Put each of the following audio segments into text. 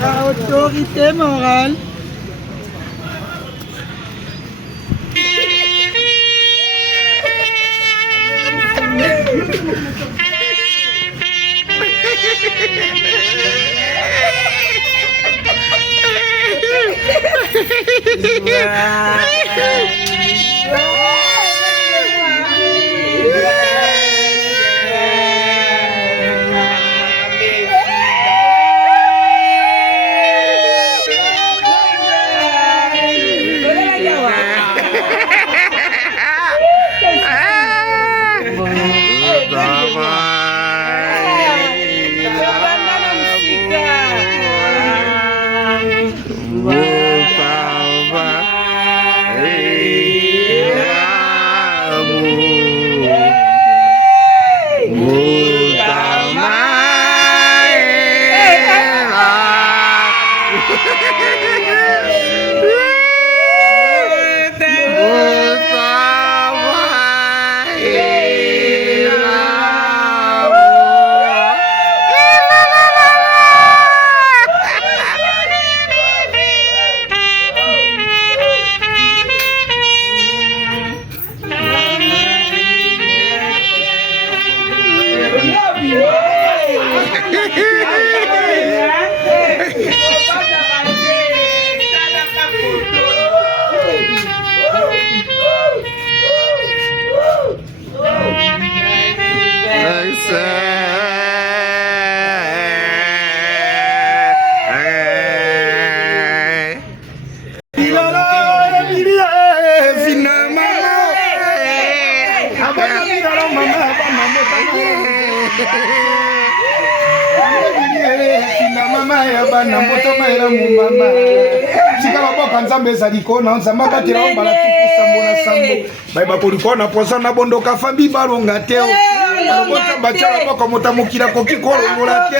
La autorité morale. Mama ya bana moto maera mu mama sika baboka nzambe ezali kona nzamba batela ombala tuku sambo na sambo bai bakoli kona posa na bondoka fambi balonga te bota bachala boko motamukira koki kolongola te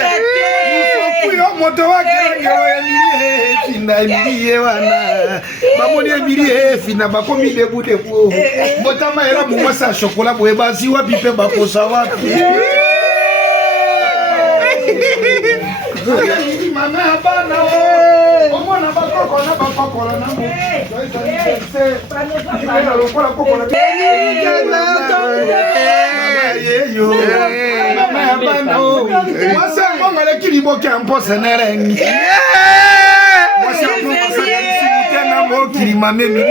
kuyo moto wake yo emilie fina emilie wana bamoni emilie fina bakomi debu debu bota maera mu masa chocolat boye bazi wapi pe bakosa wapi Mama abana o mona bakoko na bakoko na mo mama abana o wasa ngongale kilibo kya mpose nerengi wasa ngongale na mo kilima memi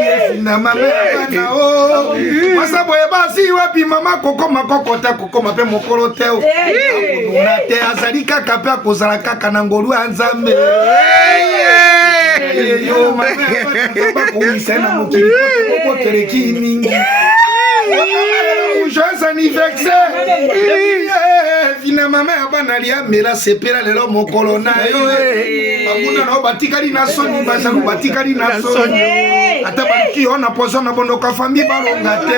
na mama abana o wasa boye basi wapi mama koko makoko ta koko mape mokolo teo na te azali kaka pe akozala kaka na ngolu anzambe yo mama bakoisa na mokili koko keleki mingi joyeux anniversaire vina mama abana lia mela sepela lelo mokolo na yo bamuna no batikali na soni bazalu batikali na soni ata baliki ona pozo na bondoka famille balonga te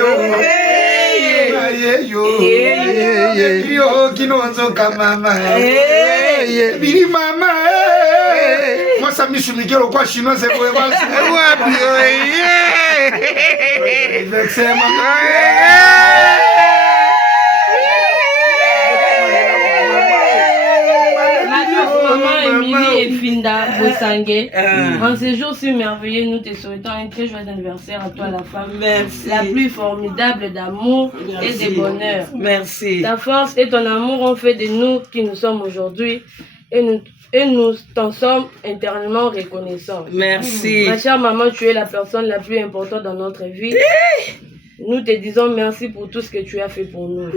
yo kino nzoka mama bili mama moi ça me sumikelo kwa chinois c'est pour moi wapi anniversaire mama Maman Émilie et Finda Bosangue, en ce jour si merveilleux, nous te souhaitons un très joyeux anniversaire à toi, la femme la plus formidable d'amour et de bonheur. Merci. Ta force et ton amour ont fait de nous qui nous sommes aujourd'hui et nous t'en sommes éternellement reconnaissants. Merci. Ma chère maman, tu es la personne la plus importante dans notre vie. Nous te disons merci pour tout ce que tu as fait pour nous.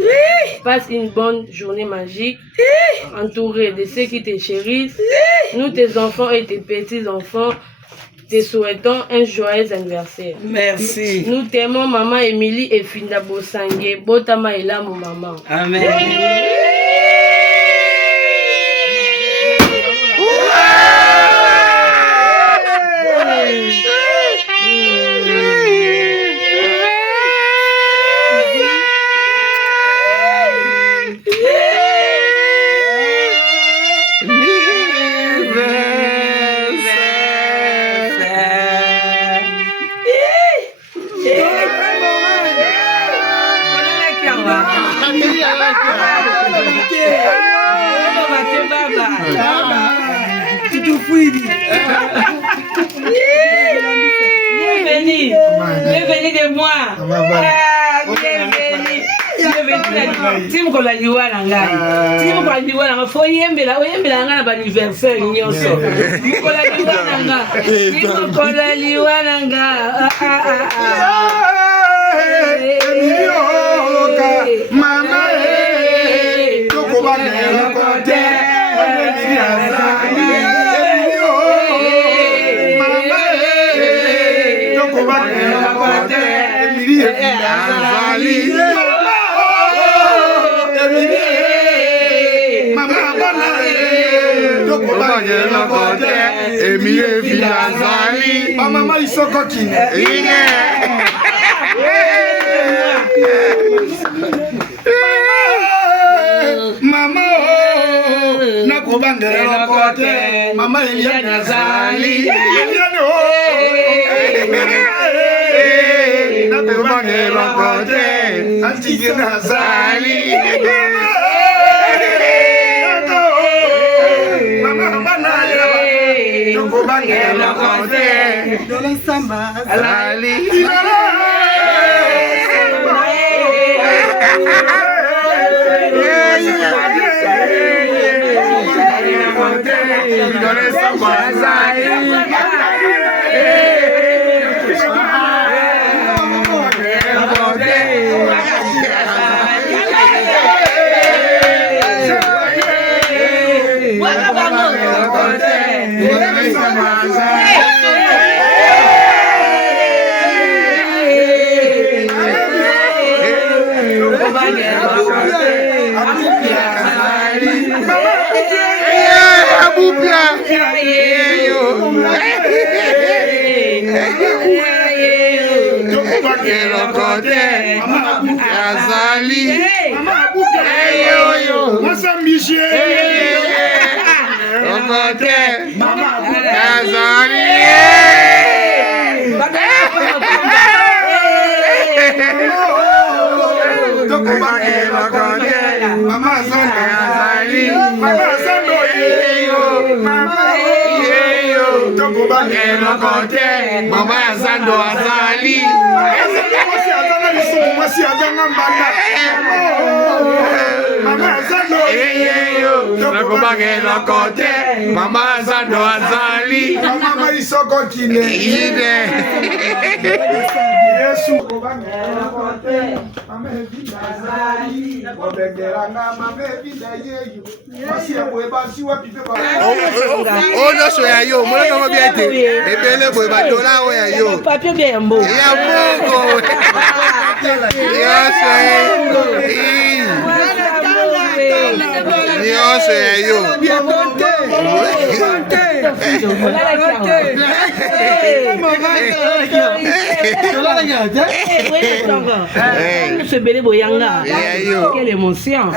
Passe une bonne journée magique, entourée de ceux qui te chérissent. Nous, tes enfants et tes petits-enfants, te souhaitons un joyeux anniversaire. Merci. Nous t'aimons, maman Émilie et Finda Bosangue. Botama et là, mon maman. Amen. Bienvenue de moi. Bienvenue. Tim ko la liwa na ngai. Tim ko la liwa na fo yembela nga na anniversaire nyonso. Ko la liwa na nga. Tim ko la liwa na nga. Mama toko bagela kote. Mama isoko kine. Mama nakubangela kote. Mama Eliana Zali. Nakubangela kote. Antigena Zali. Nakubangela kote. Dola samba Zali. Mama Zando Azali. Mama Zando Mama Zando Azali. Mama isoko kine. Yesu Mama Evina Azali. Obengeranga Mama Evina yeyo. Masi abweba siwa pipe ba. Oh no so ya yo, mo lo ko bi ete. Ebele boyeba dola o ya yo. Papier bien yambo. Ya bongo. Yes, yo. Quelle émotion.